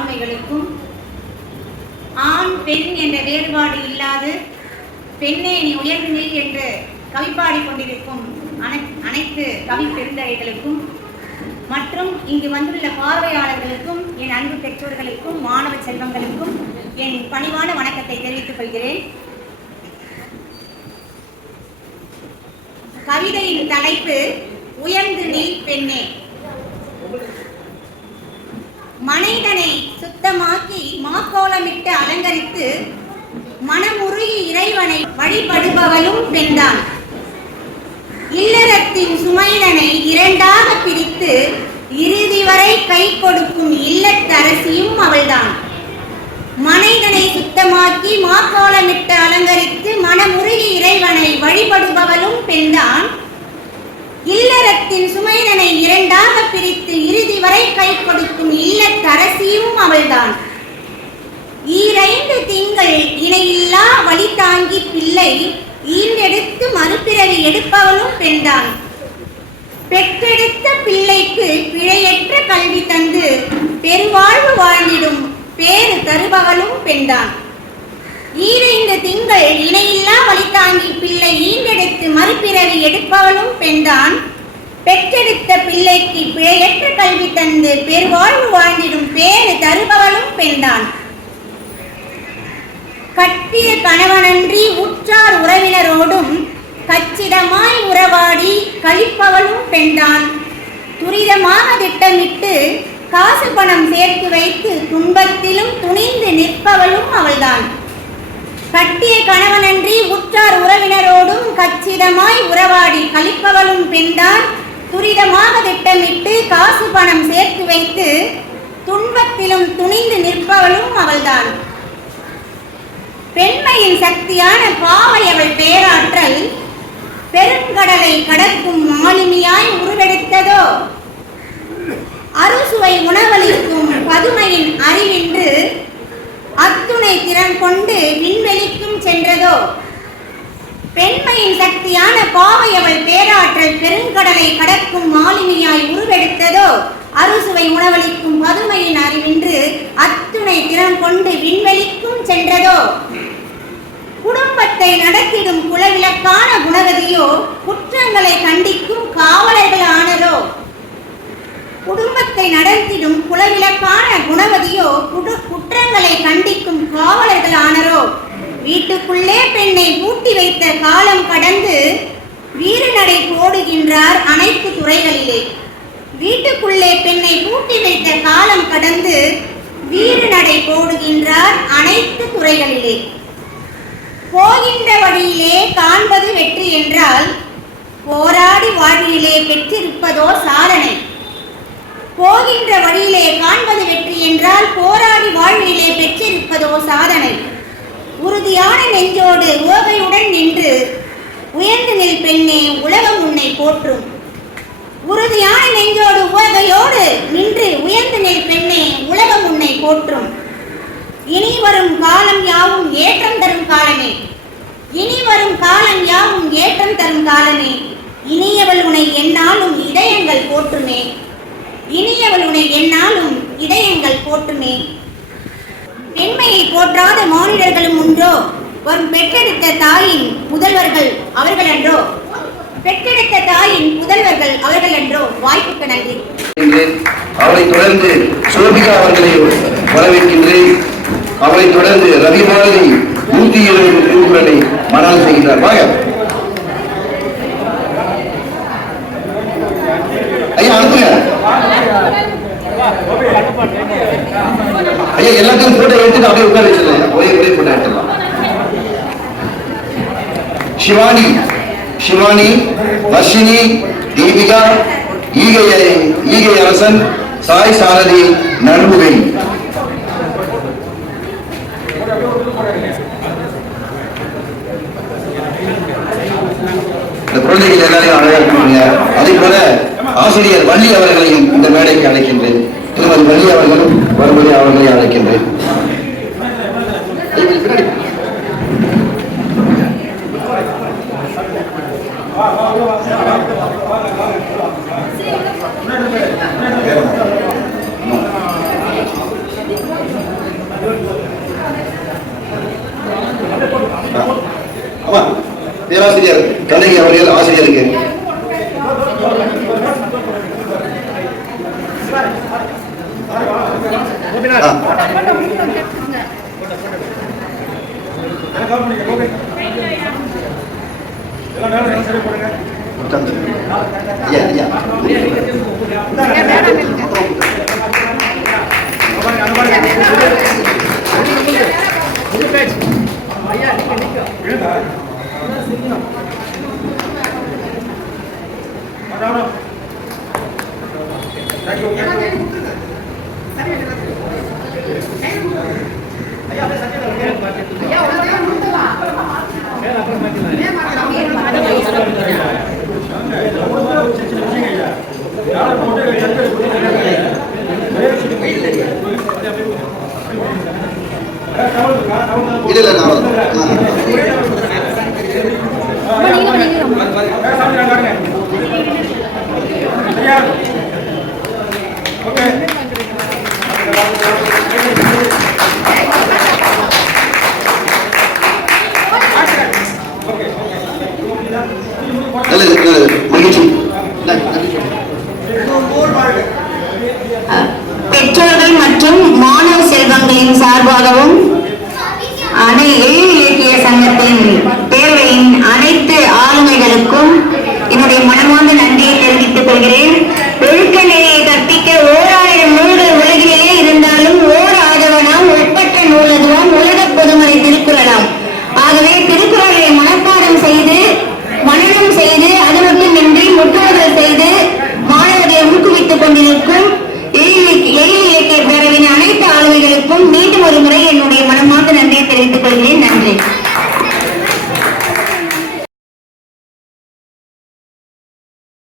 ஆளுமைகளுக்கும் ஆண் பெண் என்ற வேறுபாடு இல்லாது பெண்ணே நீ உயர்ந்து நில் என்று கவிப்பாடி கொண்டிருக்கும் அனைத்து கவி பெருந்தகைகளுக்கும் மற்றும் இங்கு வந்துள்ள பார்வையாளர்களுக்கும் என் அன்பு பெற்றோர்களுக்கும் மாணவ செல்வங்களுக்கும் என் பணிவான வணக்கத்தை தெரிவித்துக் கொள்கிறேன். கவிதையின் தலைப்பு உயர்ந்து நில் பெண்ணே. மனைதனை சுத்தமாக்கி மாக்கோலமிட்டு அலங்கரித்து மனமுருகி இறைவனை வழிபடுபவளும் பெண்தான். இல்லறத்தின் சுமைதனை இரண்டாக பிரித்து இறுதி வரை கை கொடுக்கும் இல்லத்தரசியும் அவள்தான். மனைதனை சுத்தமாக்கி மாக்கோலமிட்டு அலங்கரித்து மனமுருகி இறைவனை வழிபடுபவளும் பெண்தான். இல்லறத்தின் சுமைதனை இரண்டாக பிரித்து இறுதி வரை கை கொடுக்கும் இல்லத்தரசியும் அவள்தான். ஈரைந்து திங்கள் இணையில்லா வழி தாங்கி பிள்ளை ஈண்டெடுத்து மறுபிறவி எடுப்பவளும் பெண்தான். பெற்றெடுத்த பிள்ளைக்கு பிழையற்ற கல்வி தந்து பெருவாழ்வு வாழ்ந்திடும் பேறு தருபவளும் பெண்தான். ஈரைந்து திங்கள் இணையில்லா வழி தாங்கி பிள்ளை ஈண்டெடுத்து மறுபிறவி எடுப்பவளும் பெண்தான். பெற்றெடுத்த பிள்ளைக்கு பிழையற்ற கல்வி தந்து பெருவாழ்வு வாழ்ந்திடும் பேறு தருபவளும் பெண்தான். கட்டிய கணவனன்றி உற்றார் உறவினரோடும் கச்சிதமாய் உறவாடி கழிப்பவளும் பெண்தான். துரிதமாக திட்டமிட்டு காசு பணம் சேர்த்து வைத்து துன்பத்திலும் துணிந்து நிற்பவளும் அவள்தான். கட்டிய கணவனன்றி உற்றார் உறவினரோடும் கச்சிதமாய் உறவாடி கழிப்பவளும் பெண்தான். துரிதமாக திட்டமிட்டு காசு பணம் சேர்த்து வைத்து துன்பத்திலும் துணிந்து நிற்பவளும் அவள்தான். பெண்மையின் சக்தியான பாவை அவள் பேராற்றல் பெருங்கடலை கடக்கும் மாலுமியாய் உருவெடுத்ததோ. அறுசுவை உணவளிக்கும் பதுமையின் அறிவின்று அத்துணை திறன் கொண்டு விண்வெளிக்கும் சென்றதோ. பெண்மையின் சக்தியான பாவை அவள் பேராற்றல் பெருங்கடலை கடக்கும் மாலுமியாய் உருவெடுத்ததோ. அறுசுவை உணவளிக்கும் பதுமையின் அறிவின்று அத்துணை திறன் கொண்டு விண்வெளிக்கும் சென்றதோ. குடும்பத்தை நடத்திடும் குலவிளக்கான குணவதியோ குற்றங்களை கண்டிக்கும் காவலர்கள் ஆனதோ. குடும்பத்தை நடத்திடும் குலவிளக்கான குணவதியோ குற்றங்களை கண்டிக்கும் காவலர்கள் ஆனரோ. வீட்டுக்குள்ளே பெண்ணை பூட்டி வைத்த காலம் கடந்து வீறுநடை போடுகின்றார் அனைத்து துறைகளிலே. வீட்டுக்குள்ளே பெண்ணை பூட்டி வைத்த காலம் கடந்து வீறுநடை போடுகின்றார் அனைத்து துறைகளிலே. போகின்ற வழியிலே காண்பது வெற்றி என்றால் போராடி வாழ்விலே பெற்றிருப்பதோ சாதனை. போகின்ற வழியிலே காண்பது வெற்றி என்றால் போராடி வாழ்விலே பெற்றிருப்பதோ சாதனை. உறுதியான நெஞ்சோடு ஓகையுடன் நின்று உயர்ந்து நில் பெண்ணே உலகம் உன்னை போற்றும். உறுதியான நெஞ்சோடு ஓகையோடு நின்று உயர்ந்து நில் பெண்ணே உலகம் உன்னை போற்றும். இனி வரும் காலம் யாவும் ஏற்றம் தரும் காலமே. இனி வரும் காலம் யாவும் ஏற்றம் தரும் காலமே. இனியவள் உனை எந்நாளும் இதயங்கள் போற்றுமே. இனியவள் உனை எந்நாளும் இதயங்கள் போற்றுமே. பெண்மையை போற்றாத மானிடர்களும் உண்டோ. வரும் பெற்றெடுத்த தாயின் முதல்வர்கள் அவர்கள் என்றோ. பெற்றெடுத்த தாயின் முதல்வர்கள் அவர்கள் என்றோ. வாய்ப்புக்கு நன்றி. அவளை தொடர்ந்து சோபிகா அவர்களை வரவேற்கின்றேன். அவளை தொடர்ந்து ரவிபாரதி 120 திருக்குறளை மனனம் செய்கின்றார். வாங்க ஐயா, அனுப்புங்க ஐயா. எல்லாத்தையும் போட்டோ எடுத்துட்டு அப்படியே உட்கார வச்சிடலாம். ஒரே போட்டோ எடுத்துடலாம். சிவானி, வர்ஷினி, தீபிகா, ஈகை அரசன், சாய் சாரதி, நண்புகை. இந்த குழந்தைகள் எல்லாரையும் அழைக்கணுங்க. அதே போல ஆசிரியர் வள்ளி அவர்களையும் இந்த மேடைக்கு அழைக்கின்றேன். திருமதி வள்ளி அவர்களும் வருவதை அவர்களை அழைக்கின்றேன். ஆமா, பேராசிரியர் கண்ணகி அவர்கள் ஆசிரியருக்கு. பெற்றோர்கள் மற்றும் மாணவ செல்வங்களின் சார்பாகவும் எழில் இலக்கிய சங்கத்தின் தேவையின் அனைத்து ஆளுமைகளுக்கும் என்னுடைய மனமார்ந்த நன்றியை தெரிவித்துக் கொள்கிறேன். ஒழுக்க நிலையை கற்பிக்க 1000 நூல்கள் உலகிலேயே இருந்தாலும் ஓர் ஆதவனாம் உட்பட்ட நூலதுவாம் உலக பொதுமறை திருக்குறளாம். ஆகவே திருக்குறளை மனப்பாடம் செய்து மனனம் செய்து அது மட்டுமின்றி முற்றுமுதல் செய்து மாணவர்களை ஊக்குவித்துக் கொண்டிருக்கும் எழில் இலக்கிய பேரவையின் அனைத்து ஆளுமைகளுக்கும் மீண்டும் ஒரு முறை என்னுடைய மனமார்ந்த நன்றியை தெரிவித்துக் கொள்கிறேன்.